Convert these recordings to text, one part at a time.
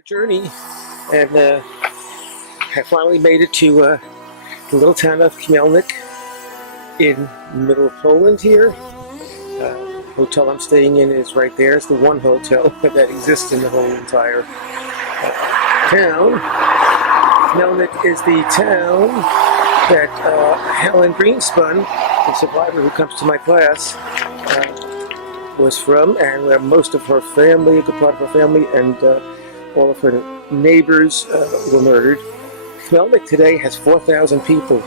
a journey, and I finally made it to the little town of Chmielnik in the middle of Poland here. The hotel I'm staying in is right there. It's the one hotel that exists in the whole entire town. Melnick is the town that Helen Greenspun, the survivor who comes to my class, was from, and where most of her family, a good part of her family, and all of her neighbors were murdered. Chmielnik today has 4,000 people.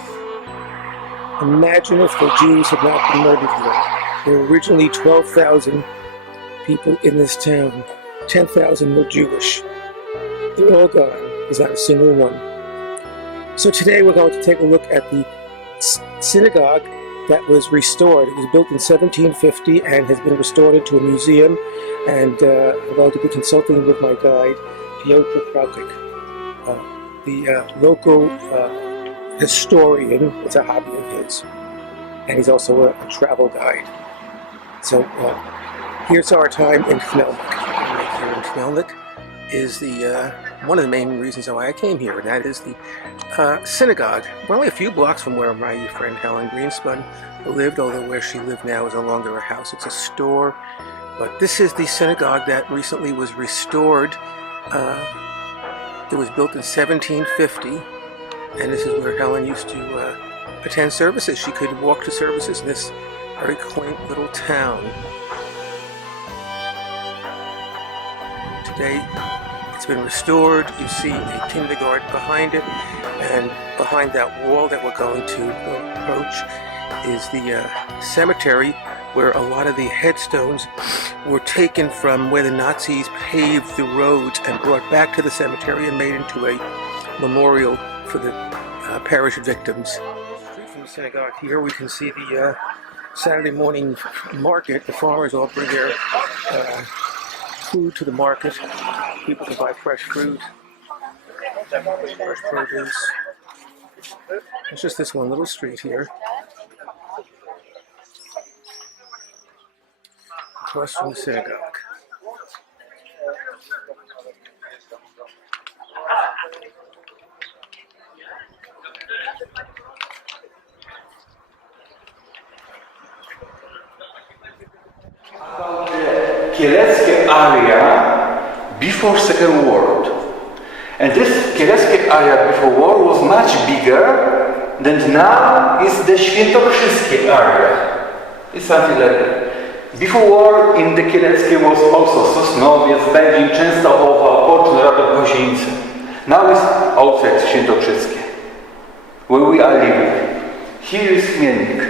Imagine if the Jews had not been murdered here. There were originally 12,000 people in this town. 10,000 were Jewish. They're all gone. There's not a single one. So today we're going to take a look at the synagogue that was restored. It was built in 1750 and has been restored into a museum, and I'm going to be consulting with my guide, Piotr Krautik, the local historian. It's a hobby of his, and he's also a travel guide. So here's our time in Chmielnik. Here in Chmielnik is the one of the main reasons why I came here, and that is the synagogue. We're only a few blocks from where my friend Helen Greenspun lived, although where she lived now is no longer a house, it's a store. But this is the synagogue that recently was restored. It was built in 1750, and this is where Helen used to attend services. She could walk to services in this very quaint little town. Today, it's been restored. You see a kindergarten behind it, and behind that wall that we're going to approach is the cemetery, where a lot of the headstones were taken from where the Nazis paved the roads and brought back to the cemetery and made into a memorial for the parish victims. From the synagogue here, we can see the Saturday morning market. The farmers all bring their food to the market. People can buy fresh fruit, fresh produce. It's just this one little street here, across from the synagogue. About the Chmielnickie area before Second World, and this Chmielnickie area before war was much bigger than now is the Świętokrzyskie area. It's something like that. Before war in the Chmielnickie was also Sosnowiec, Będzin, Częstochowa, Płoczyn, Radom, Gosienice. Now is outside Świętokrzyskie, where we are living. Here is Chmielnik.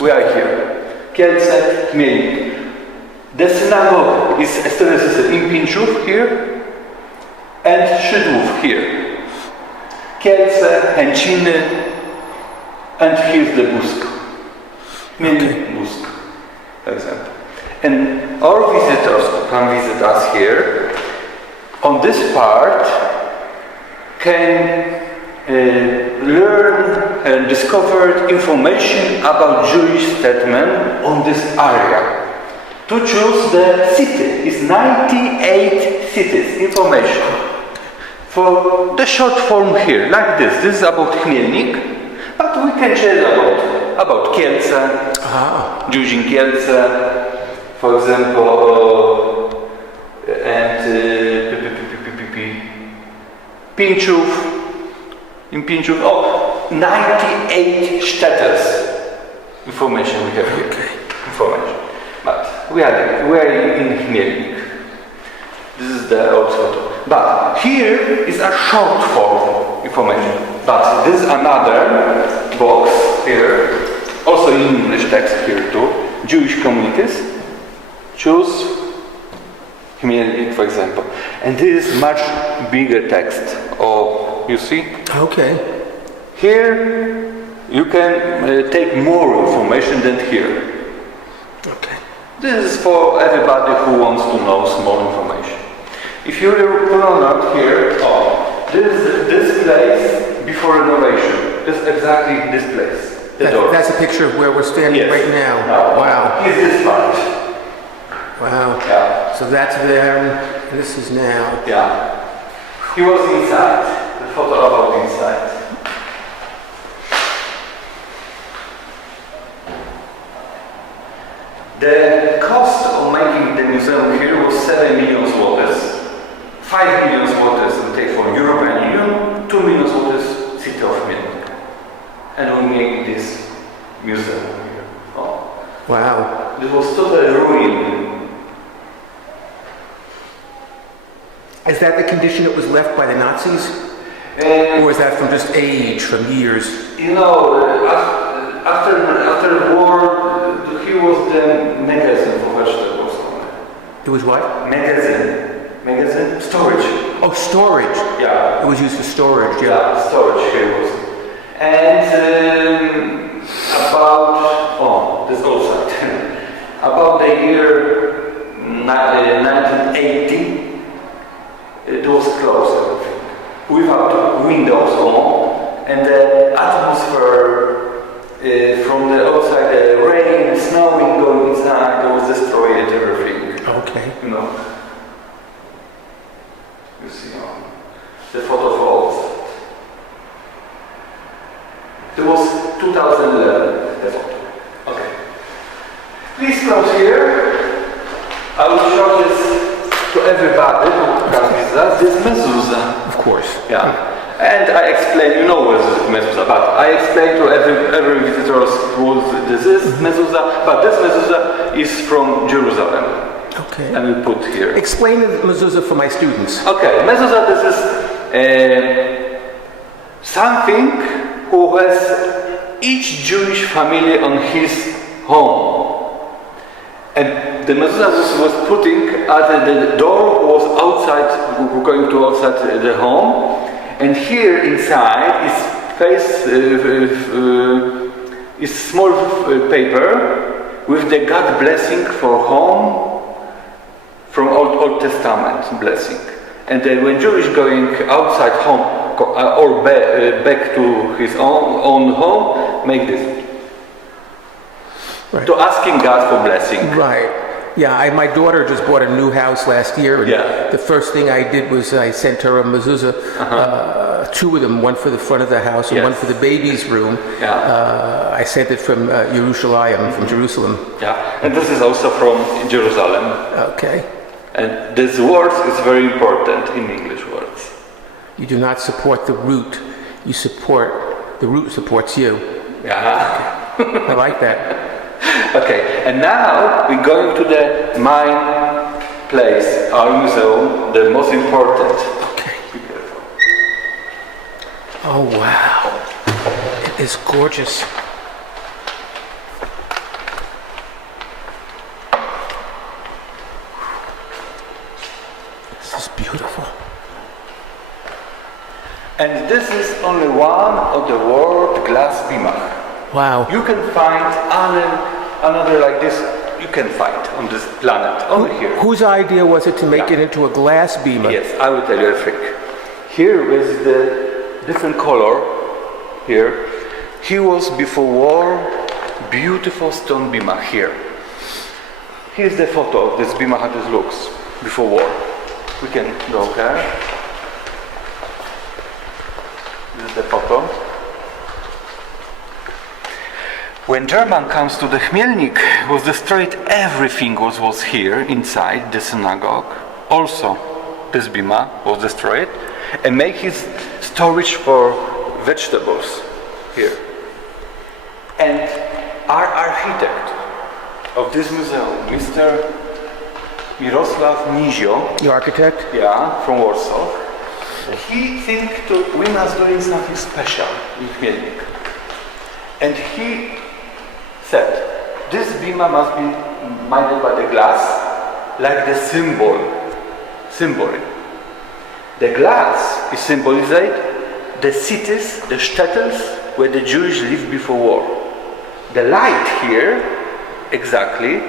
We are here. Kielce, Chmielnik. The synagogue is established in Pinczów here and Szydłów here. Kielce, Chęciny, and here's the Busk. Chmielnik, Busk, for example. And our visitors who come visit us here on this part can learn and discover information about Jewish settlement on this area. To choose the city is 98 cities information. For the short form here, like this. This is about Chmielnik, but we can share about Kielce, Jewish in Kielce, for example, and Pinczów. In Pinczów, 98 Shtetls information we have here. Okay. Information. But we are in Chmielnik. This is the old photo. But here is a short form information. But this is another box here, also in English text here too. Jewish communities. Choose Chmielnik, for example. And this is much bigger text. You see? Okay. Here you can take more information than here. Okay. This is for everybody who wants to know small information. If you turn out here, this place before renovation. This exactly this place. That's a picture of where we're standing right now. Wow. Here's this part. Wow. Yeah. So that's there, and this is now. Yeah. He was inside. The photo about inside. The cost of making the museum here was 7 million zlotys. 5 million zlotys we take from European Union, 2 million zlotys city of Melnick. And we made this museum here. Oh. Wow. This was totally ruined. Is that the condition that was left by the Nazis? Or is that from just age, from years? You know, after the war, he was the magazine for vegetables. It was what? Magazine? Storage. Oh, storage. Yeah. It was used for storage, Yeah, storage here was. And about, this also, about the year 1980, it was closed, everything. Without windows on, and the atmosphere from the outside, the rain, snowing, going inside, it was destroyed, everything. Okay. You know. You see, the photo falls. It was 2011, the photo. Okay. Please come here. I will show this to everybody who can visit us. This mezuzah. Of course. Yeah. And I explain, you know what is mezuzah, but I explain to every visitor what this is mezuzah, but this mezuzah is from Jerusalem. Okay. And we put here. Explain the mezuzah for my students. Okay, mezuzah, this is something who has each Jewish family on his home. And the mezuzah was putting at the door was outside, going to outside the home, and here inside is small paper with the God blessing for home from Old Testament blessing. And when Jewish going outside home or back to his own home, make this. Right. To asking God for blessing. Right. Yeah, my daughter just bought a new house last year, and Yeah. the first thing I did was I sent her a mezuzah, 2 of them, one for the front of the house and Yes. one for the baby's room. Yeah. I sent it from Yerushalayim, from Jerusalem. Yeah, and this is also from Jerusalem. Okay. And this word is very important in English words. You do not support the root. You support, the root supports you. Yeah. I like that. Okay, and now we're going to the main place, our museum, the most important. Okay. Be careful. Oh, wow. It is gorgeous. This is beautiful. And this is only one of the world glass bema. Wow. You can find another like this, you can find on this planet, only here. Whose idea was it to make it into a glass bema? Yes, I will tell you everything. Here is the different color, here. Here was before war, beautiful stone bema here. Here's the photo of this bema, how this looks before war. We can go there. This is the photo. When German comes to the Chmielnik, was destroyed, everything was here inside the synagogue. Also, this bema was destroyed and make his storage for vegetables here. And our architect of this museum, Mr. Mirosław Nizio, The architect? yeah, from Warsaw, he think we must doing something special in Chmielnik. And he said, this bema must be made by the glass, like the symbolic. The glass is symbolized the cities, the shtetls, where the Jews lived before war. The light here, exactly,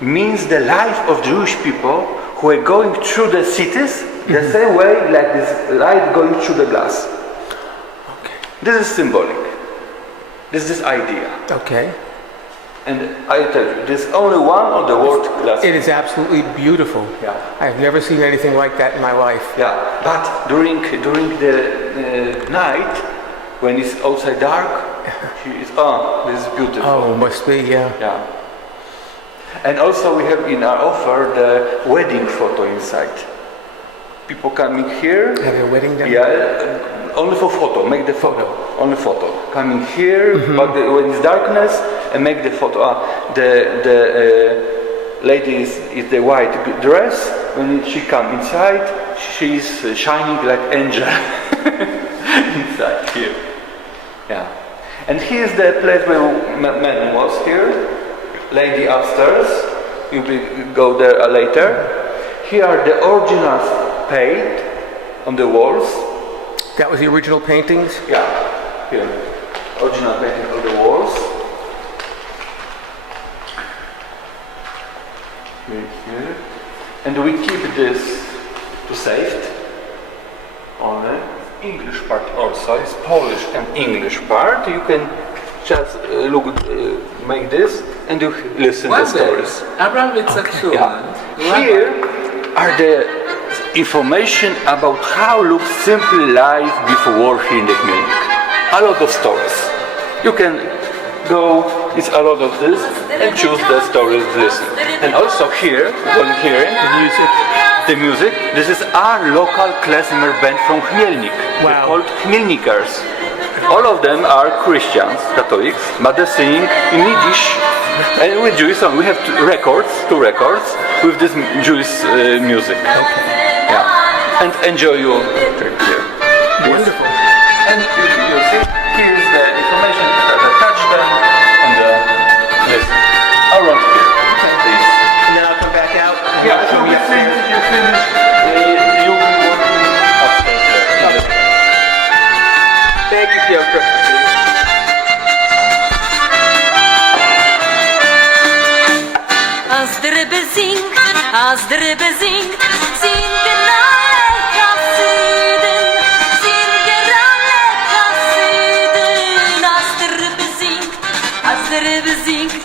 means the life of Jewish people who are going through the cities the same way like this light going through the glass. Okay. This is symbolic. This is idea. Okay. And I tell you, there's only one on the world class. It is absolutely beautiful. Yeah. I've never seen anything like that in my life. Yeah, but during the night, when it's outside dark, this is beautiful. Oh, must be, yeah. Yeah. And also we have in our offer the wedding photo inside. People coming here. Have a wedding done? Yeah, only for photo. Make the photo. Only photo. Coming here, but when it's darkness, and make the photo. The lady is the white dress. When she come inside, she's shining like angel inside here. Yeah. And here's the place where man was here. Lady upstairs. You will go there later. Here are the originals paint on the walls. That was the original paintings? Yeah. Here. Original painting on the walls. Here. And we keep this to saved. Only English part also is Polish and English part. You can just look, make this, and you listen to the stories. Here are the information about how looks simple life before war here in the Chmielnik. A lot of stories. You can go, it's a lot of this, and choose the stories to listen. And also here, when hearing the music, this is our local klezmer band from Chmielnik. Wow. They're called Chmielnikers. All of them are Christians, Catholics, but they sing in Yiddish and with Jewish song. We have two records with this Jewish music. Okay. Yeah, and enjoy your trip here. Wonderful. And you see, here is the information that I touch them and listen. Around here. Please. Now come back out. Yeah, so you finish, you'll be working upstairs there. Thank you, Piotr. Als de ribbe zingt, als de ribbe zingt, zingen alle Chassiden, zingen alle Chassiden. Als de ribbe zingt, als de ribbe zingt,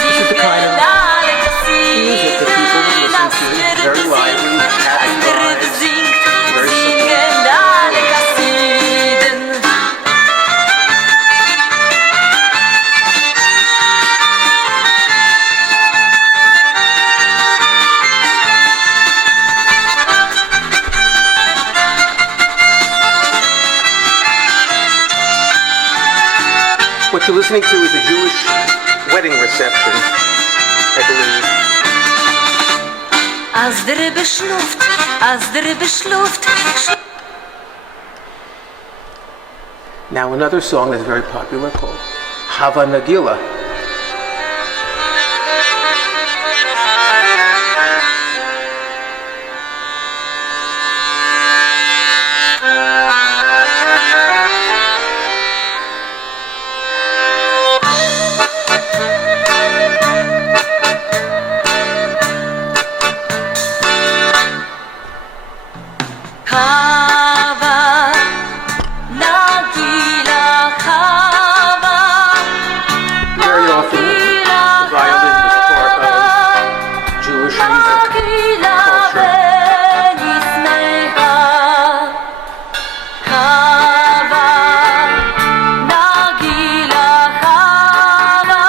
zingen alle Chassiden. Als de ribbe zingt, als de ribbe zingt, zingen alle Chassiden. What you're listening to is a Jewish wedding reception, I believe. Als de ribbe schluft, als de ribbe schluft. Now another song that's very popular called Hava Nagila. Hava, Nagila, Hava, Very often, the violin was part of Jewish music Nagila, culture. Benismeha. Hava, Nagila, Hava,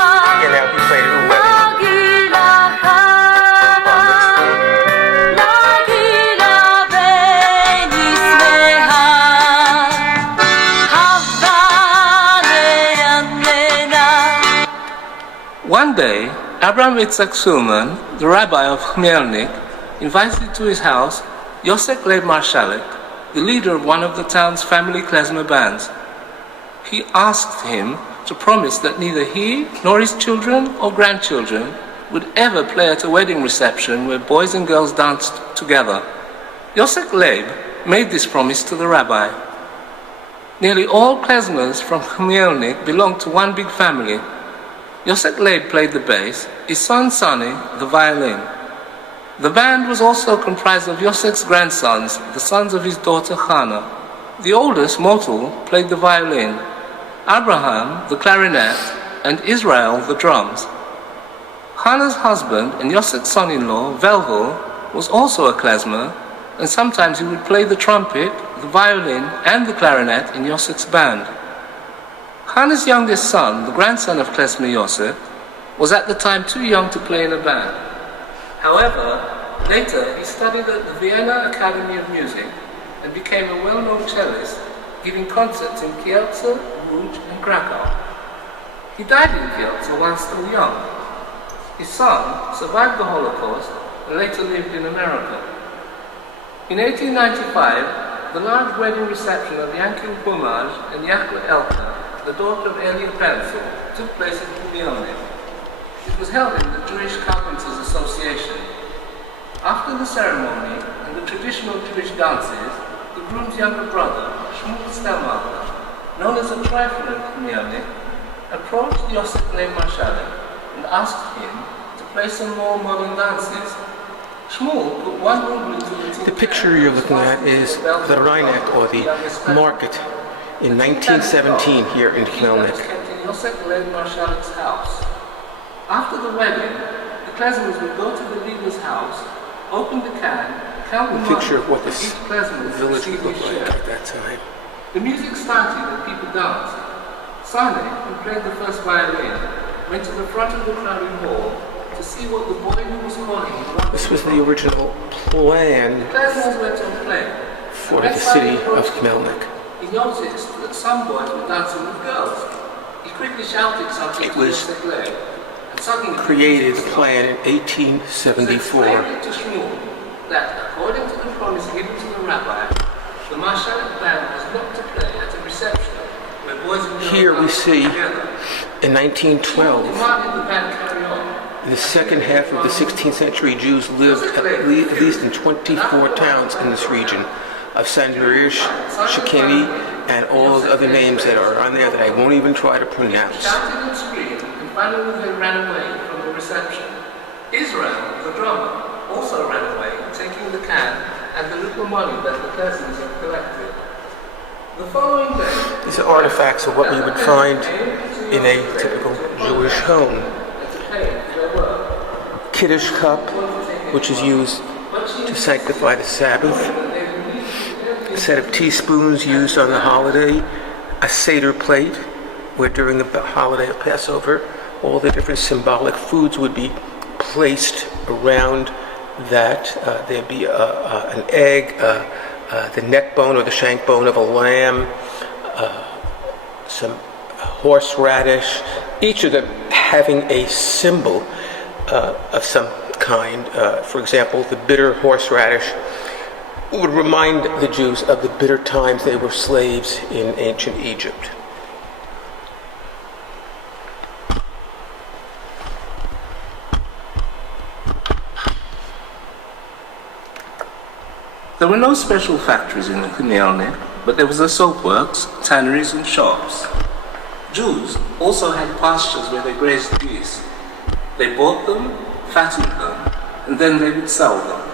And that we played at a wedding. Nagila, Hava, Nagila, Benismeha. Hava, Ne'anena. One day, Abraham Yitzhak Sulman, the rabbi of Chmielnik, invited to his house Yosek Leib Marshalek, the leader of one of the town's family klezmer bands. He asked him to promise that neither he nor his children or grandchildren would ever play at a wedding reception where boys and girls danced together. Yosek Leib made this promise to the rabbi. Nearly all klezmers from Chmielnik belonged to one big family. Yosek Leib played the bass, his son Sonny the violin. The band was also comprised of Yosek's grandsons, the sons of his daughter Chana. The oldest, Motul, played the violin, Abraham the clarinet, and Israel the drums. Hannah's husband and Yosef's son-in-law, Velvel, was also a klezmer, and sometimes he would play the trumpet, the violin, and the clarinet in Yosef's band. Hannah's youngest son, the grandson of klezmer Yosef, was at the time too young to play in a band. However, later he studied at the Vienna Academy of Music and became a well-known cellist, giving concerts in Kielce, Łódź, and Krakow. He died in Kielce while still young. His son survived the Holocaust and later lived in America. In 1895, the large wedding reception of Yankel Pomage and Yakla Elka, the daughter of Elia Pencil, took place in Chmielnik. It was held in the Jewish Carpenters Association. After the ceremony and the traditional Jewish dances, the groom's younger brother, Shmuel Stelmacher, known as a trifler in Chmielnik, approached Yosef Leib Marshalek and asked him to play some more modern dances. Shmuel put one ruble into The picture you're looking at is the Rheineck, or the market, in 1917 here in Chmielnik. Kept in Yosef Leib Marshalek's house. After the wedding, the klezmers would go to the leader's house, open the can, count the money, Picture of what this each klezmer would village receive would look his like share. at that time. The music started and people danced. Sane, who played the first violin, went to the front of the crowded hall to see what the boy who was calling him wanted. This was the original plan The klezmers went on playing. for the city of Chmielnik. He noticed that some boys were dancing with girls. He quickly shouted something It to was Yosef Leib, and suddenly Created the stopped. plan in He 1874. explained to Shmuel that according to the promise given to the rabbi, the Marshalek band was not to play at a reception where boys and girls Here we danced see together. in Shmuel 1912, demanded the band carry on. in the second half of the 16th century, Jews lived at least in 24 towns in this region of Sanderish, Shekini, and all those other names that are on there that I won't even try to pronounce. Shouted and screamed, and finally they ran away from the reception. Israel, the drummer, also ran away, taking the can and the little money that the peasants had collected. The following day, These are artifacts of what we would find in a typical Jewish home. Kiddush cup, which is used to sanctify the Sabbath. A set of teaspoons used on the holiday. A Seder plate, where during the holiday of Passover, all the different symbolic foods would be placed around that. There'd be an egg, the neck bone or the shank bone of a lamb, some horseradish, each of them having a symbol of some kind. For example, the bitter horseradish would remind the Jews of the bitter times they were slaves in ancient Egypt. there were no special factories in Chmielnik, but there was a soapworks, tanneries, and shops. Jews also had pastures where they grazed geese. They bought them, fattened them, and then they would sell them.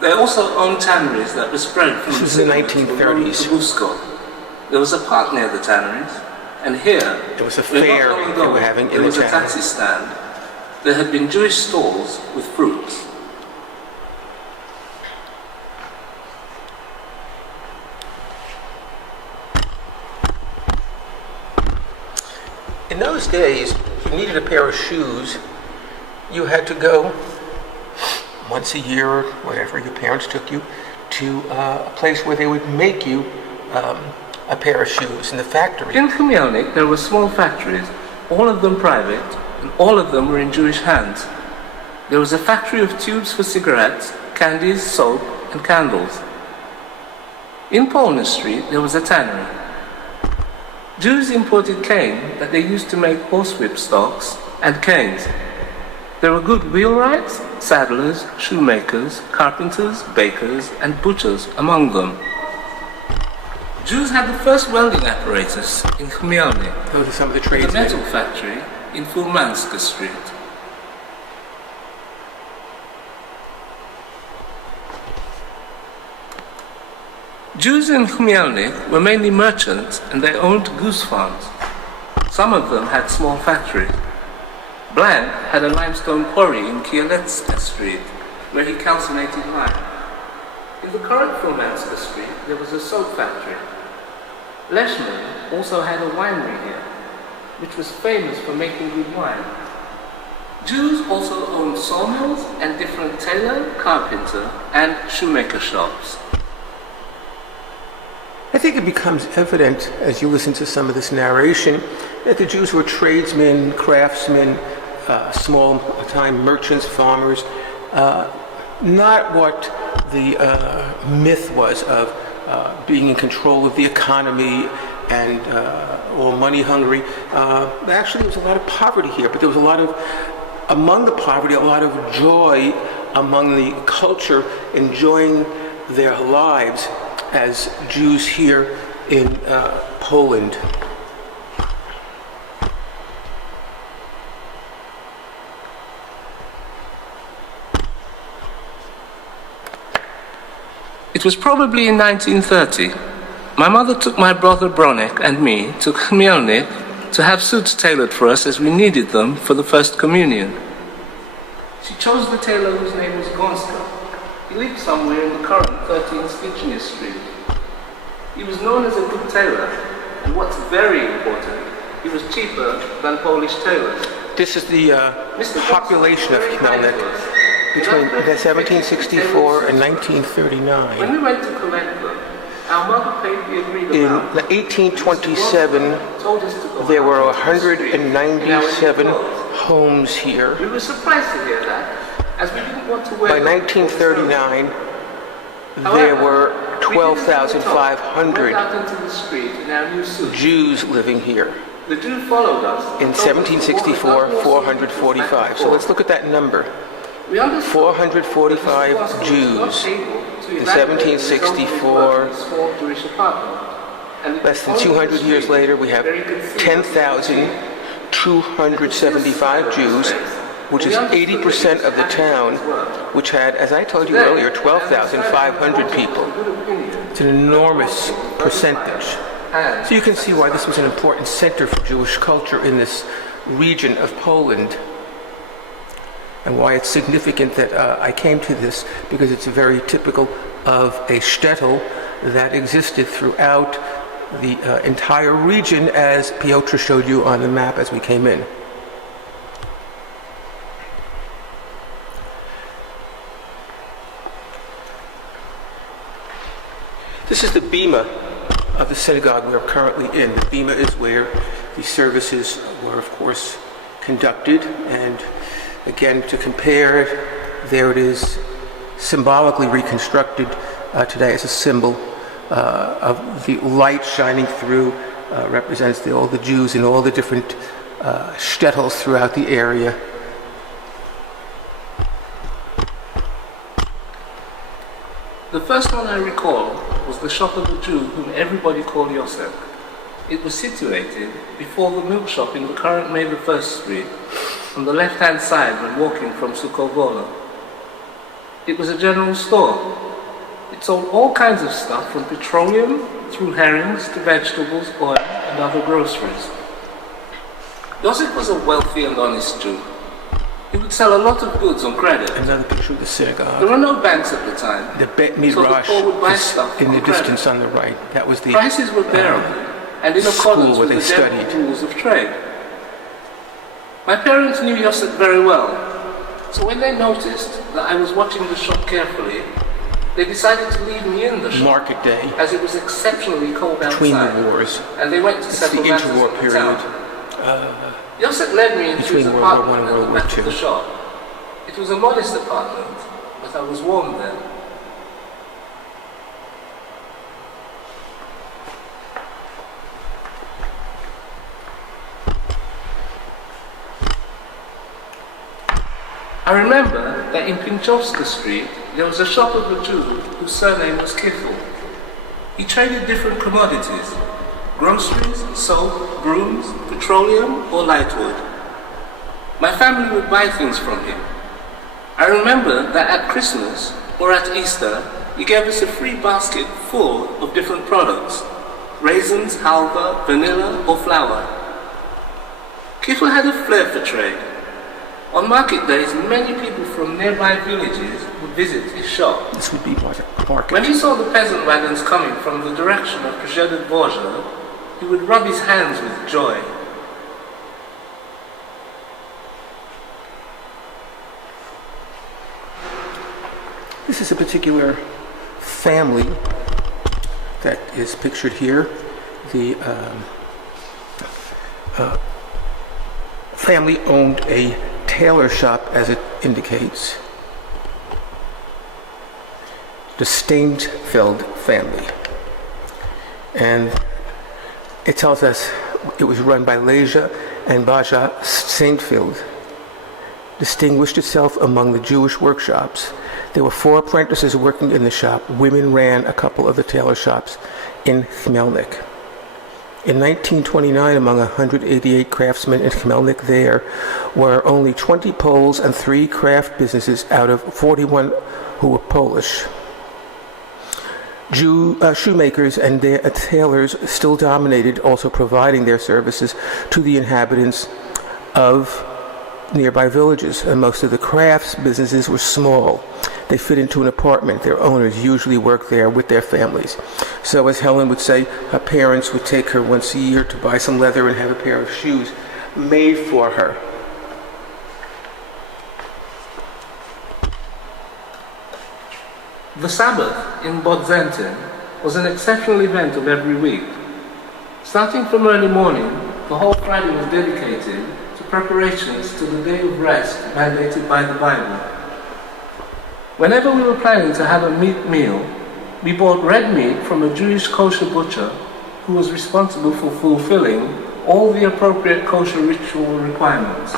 They also owned tanneries that were spread from This was in the Synagogue to Rome 1930s. to Busko. There was a park near the tanneries, and here, There was a where not fair long they ago, were having in there the was a tannery. taxi stand. There had been Jewish stalls with fruits. In those days, if you needed a pair of shoes, you had to go once a year or wherever your parents took you to a place where they would make you a pair of shoes in the factory. In Chmielnik, there were small factories, all of them private, and all of them were in Jewish hands. There was a factory of tubes for cigarettes, candies, soap, and candles. In Polna Street, there was a tannery. Jews imported cane that they used to make horsewhip stocks and canes. There were good wheelwrights, saddlers, shoemakers, carpenters, bakers, and butchers among them. Jews had the first welding apparatus in Chmielnik, Those are some of the the tradesmen. metal factory in Furmanska Street. Jews in Chmielnik were mainly merchants and they owned goose farms. Some of them had small factories. Blank had a limestone quarry in Chmielnik A Street, where he calcinated lime. In the current Filmanska Street, there was a soap factory. Leishman also had a winery here, which was famous for making good wine. Jews also owned sawmills and different tailor, carpenter, and shoemaker shops. I think it becomes evident as you listen to some of this narration that the Jews were tradesmen, craftsmen, small-time merchants, farmers, not what the myth was of being in control of the economy and all money hungry. Actually, there was a lot of poverty here, but there was among the poverty, a lot of joy among the culture, enjoying their lives as Jews here in Poland. It was probably in 1930. My mother took my brother Bronek and me to Chmielnik to have suits tailored for us as we needed them for the First Communion. She chose the tailor whose name was Gonska. He lived somewhere in the current 13th Stitchnia Street. He was known as a good tailor, and what's very important, he was cheaper than Polish tailors. This is the population of Chmielnik between 1764 and 1939. When we went to collect them, our mother paid the agreed In amount. 1827, there were 197 homes here. We were surprised to hear that, as we didn't want to wear By 1939, there were 12,500 Jews living here. The Jew followed us. In 1764, 445. So let's look at that number. 445 Jews in 1764. Less than 200 years later, we have 10,275 Jews, which is 80% of the town, which had, as I told you earlier, 12,500 people. It's an enormous percentage. So you can see why this was an important center for Jewish culture in this region of Poland, and why it's significant that I came to this, because it's very typical of a shtetl that existed throughout the entire region, as Piotr showed you on the map as we came in. This is the bema of the synagogue we are currently in. The bema is where the services were, of course, conducted. And again, to compare, there it is, symbolically reconstructed today as a symbol of the light shining through, represents all the Jews in all the different shtetls throughout the area. The first one I recall was the shop of the Jew whom everybody called Yosef. It was situated before the milk shop in the current May the 1st Street, on the left-hand side when walking from Sukovola. It was a general store. It sold all kinds of stuff, from petroleum through herrings to vegetables, oil, and other groceries. Yosef was a wealthy and honest Jew. He would sell a lot of goods on credit. Another picture of the synagogue. There were no banks at the time. The Bet so Midrash the poor would buy is stuff in the on credit. distance on the right. That was the Prices were bearable and in accordance where with they the general studied. rules of trade. My parents knew Yosef very well, so when they noticed that I was watching the shop carefully, they decided to leave me in the shop, market day as it was exceptionally cold between outside, the wars. and they went to It's settle the matters interwar in the period. town. Yosef led me into between his World War I apartment and at the World War back of the II. shop. It was a modest apartment, but I was warm there. I remember that in Pinchovska Street there was a shop of a Jew whose surname was Kiffel. He traded different commodities: groceries, soap, brooms, petroleum, or lightwood. My family would buy things from him. I remember that at Christmas or at Easter, he gave us a free basket full of different products: raisins, halva, vanilla, or flour. Kiffel had a flair for trade. On market days, many people from nearby villages would visit his shop. This would be market. When he saw the peasant wagons coming from the direction of Chmielnik, he would rub his hands with joy. This is a particular family that is pictured here. The family owned a tailor shop, as it indicates. The Steinfeld family. And it tells us it was run by Leja and Baja Steinfeld. Distinguished itself among the Jewish workshops. There were 4 apprentices working in the shop. Women ran a couple of the tailor shops in Chmielnik. In 1929, among 188 craftsmen in Chmielnik, there were only 20 Poles and 3 craft businesses out of 41 who were Polish. Shoemakers and their tailors still dominated, also providing their services to the inhabitants of nearby villages, and most of the crafts businesses were small. They fit into an apartment. Their owners usually worked there with their families. So as Helen would say, her parents would take her once a year to buy some leather and have a pair of shoes made for her. The Sabbath in Bodzentin was an exceptional event of every week. Starting from early morning, the whole Friday was dedicated to preparations to the day of rest mandated by the Bible. Whenever we were planning to have a meat meal, we bought red meat from a Jewish kosher butcher who was responsible for fulfilling all the appropriate kosher ritual requirements.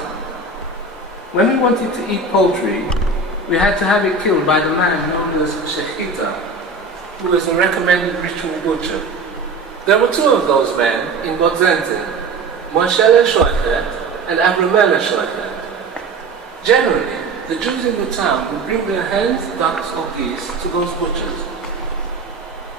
When we wanted to eat poultry, we had to have it killed by the man known as Shechita, who was a recommended ritual butcher. There were 2 of those men in Bodzentin, Moshe Shoichet and Avramel Shoichet. Generally, the Jews in the town would bring their hens, ducks or geese to those butchers.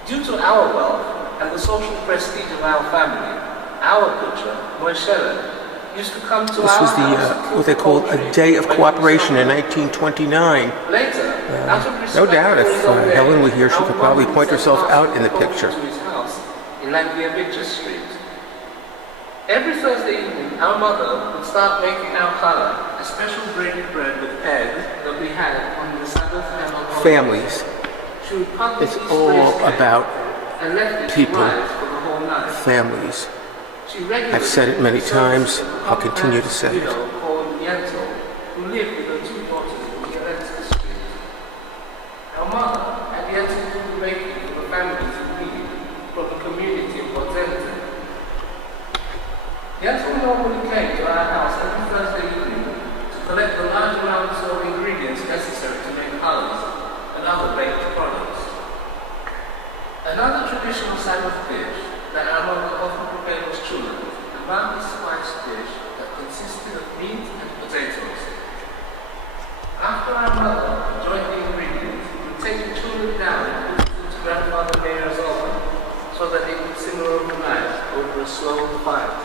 Due to our wealth and the social prestige of our family, our butcher, Moshe, used to come to This our was house what they called a day of cooperation in 1929. Later, out of respect No doubt if for his own name, Helen were here, she our could probably mother point would herself send out in the us picture. to his house in Langley Street. Every Thursday evening, our mother would start making our challah, a special braided bread with egg that we had on the Sabbath and on holidays. Families. She would cut It's the all Easter egg about and left it to people, rise for the whole night. families. She regularly I've said it many times. served I'll continue to say it. a widow called Yentl, who lived with her 2 daughters in Chmielnik Street. Our mother had yet to do the baking for the families who needed from the community of Bodzentin. Yentl normally came to our house every Thursday evening to collect the large amounts of ingredients necessary to make challahs and other baked products. Another traditional Sabbath dish that our mother often prepared was chula, a mildly spiced dish that consisted of meat and potatoes. After our mother joined the ingredients, we would take the chula down and put it into Grandmother Mayor's oven so that it would simmer overnight over a slow fire.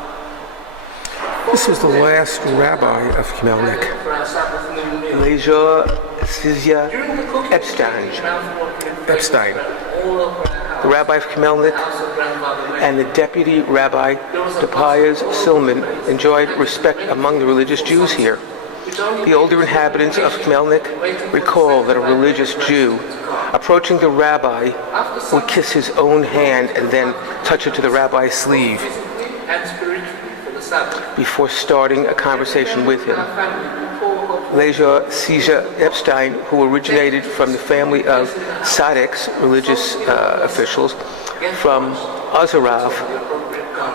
This is the last rabbi of Chmielnik, For our Sabbath noon meal. Leja Sizia During the cooking, Epstein, Epstein, all over our house, the rabbi of Chmielnik, house of Grandmother Mayor. and the deputy rabbi, Tobias Silman, enjoyed respect among the religious Jews here. The older inhabitants of Chmielnik recall that a religious Jew approaching the rabbi would kiss his own hand and then touch it to the rabbi's sleeve And spiritually for the Sabbath. before starting a conversation with him. Leja Sizia Epstein, who originated from the family of Tzaddiks, religious officials, from Azarav,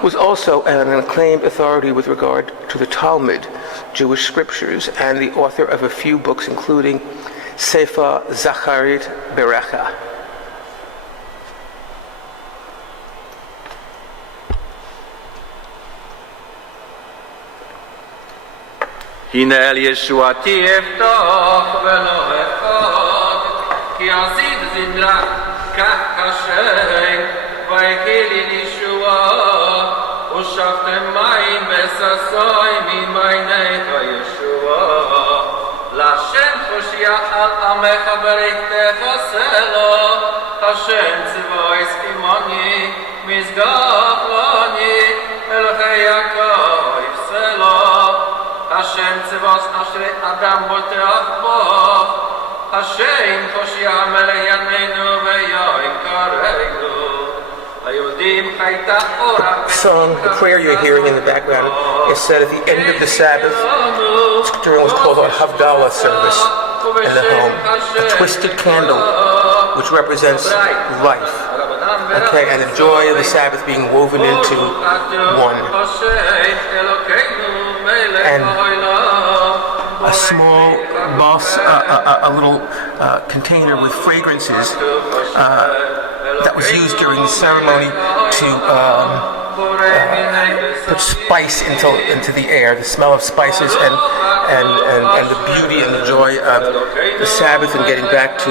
was also an acclaimed authority with regard to the Talmud, Jewish scriptures, and the author of a few books, including Sefer Zacharit Berecha. הנה אל ישועתי אפתח ולא אפחד, כי עשית זמרה כך קשה, ויהי לי ישועה, ושפתם מים בששי ממעייני הישועה. Hashem Hoshia al Amecha Bereichtecha Selo, Hashem Tzivois Imoni, Mizgach Loni, Elohei Yaakov Selo, Hashem Tzivos Ashrei Adam Boteach Bo, Hashem Hoshia Melech Yaneinu Ve'yoim Kareinu. The song, the prayer you're hearing in the background, is said at the end of the Sabbath during what's called our Havdalah service in the home. A twisted candle, which represents life, okay, and the joy of the Sabbath being woven into one. And a small boss, a little container with fragrances that was used during the ceremony to put spice into the air, the smell of spices and the beauty and the joy of the Sabbath and getting back to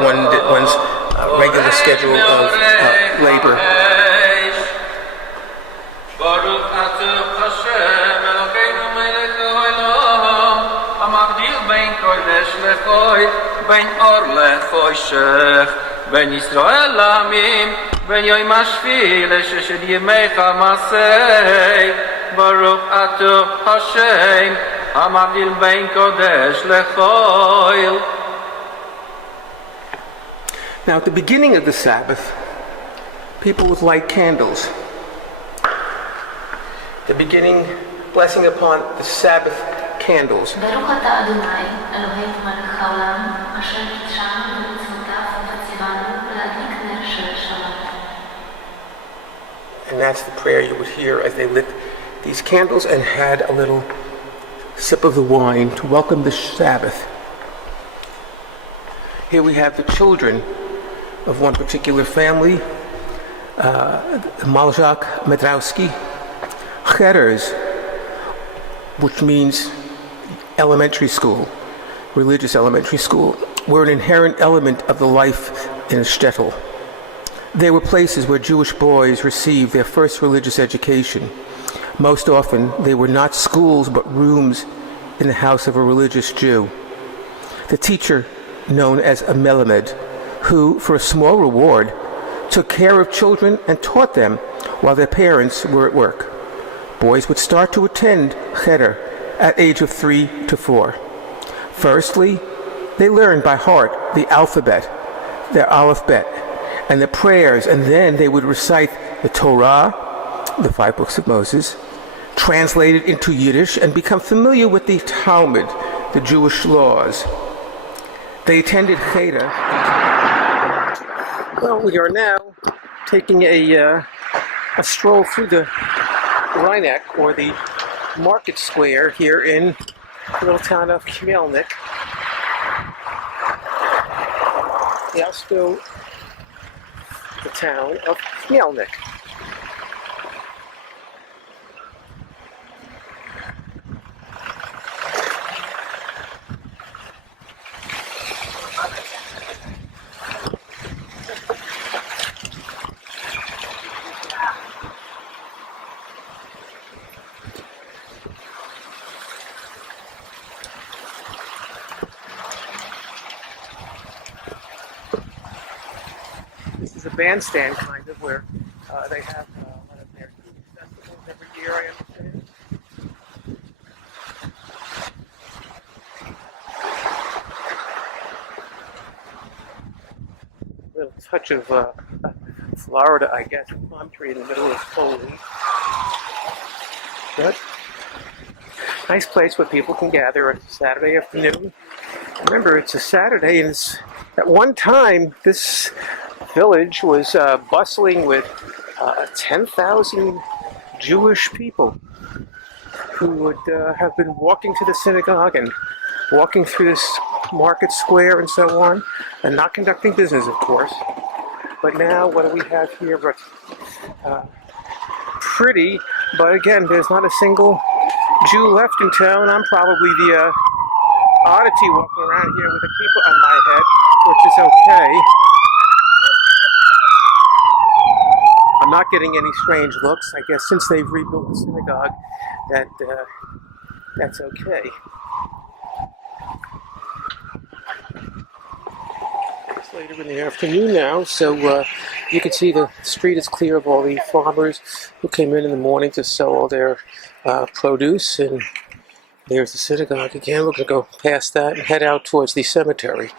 one's regular schedule of labor. Ben Yisrael Lamim, Ben Yoim Ashvil, Sheshel Yemecha Masei, Baruch Atu Hashem, Hamavdil Ben Kodesh Lechoil. Now, at the beginning of the Sabbath, people would light candles. The beginning, blessing upon the Sabbath candles. ברוך אתה אדוני, אלוהי מלך העולם, אשר קידשנו במצוותיו וציוונו להדליק נר של שבת. And that's the prayer you would hear as they lit these candles and had a little sip of the wine to welcome the Sabbath. Here we have the children of one particular family, Malzak Medrowski, Cheddars, which means elementary school, religious elementary school, were an inherent element of the life in a shtetl. They were places where Jewish boys received their first religious education. Most often, they were not schools but rooms in the house of a religious Jew. The teacher, known as a Melamed, who, for a small reward, took care of children and taught them while their parents were at work. Boys would start to attend cheder at age of 3 to 4. Firstly, they learned by heart the alphabet, their aleph bet, and the prayers, and then they would recite the Torah, the 5 books of Moses, translate it into Yiddish, and become familiar with the Talmud, the Jewish laws. They attended cheder. Well, we are now taking a stroll through the Rhineck, or the market square here in the little town of Chmielnik. The outskirt of the town of Chmielnik. This is a bandstand, kind of, where they have one of their festivals every year, I understand. A little touch of Florida, I guess, a palm tree in the middle of Poland. Good. Nice place where people can gather on a Saturday afternoon. Remember, it's a Saturday, and at one time, this village was bustling with 10,000 Jewish people who would have been walking to the synagogue and walking through this market square and so on, and not conducting business, of course. But now, what do we have here but pretty, but again, there's not a single Jew left in town. I'm probably the oddity walking around here with a kippah on my head, which is okay. I'm not getting any strange looks. I guess since they've rebuilt the synagogue, that's okay. Later in the afternoon now, so you can see the street is clear of all the farmers who came in the morning to sell all their produce, and there's the synagogue again. We're going to go past that and head out towards the cemetery.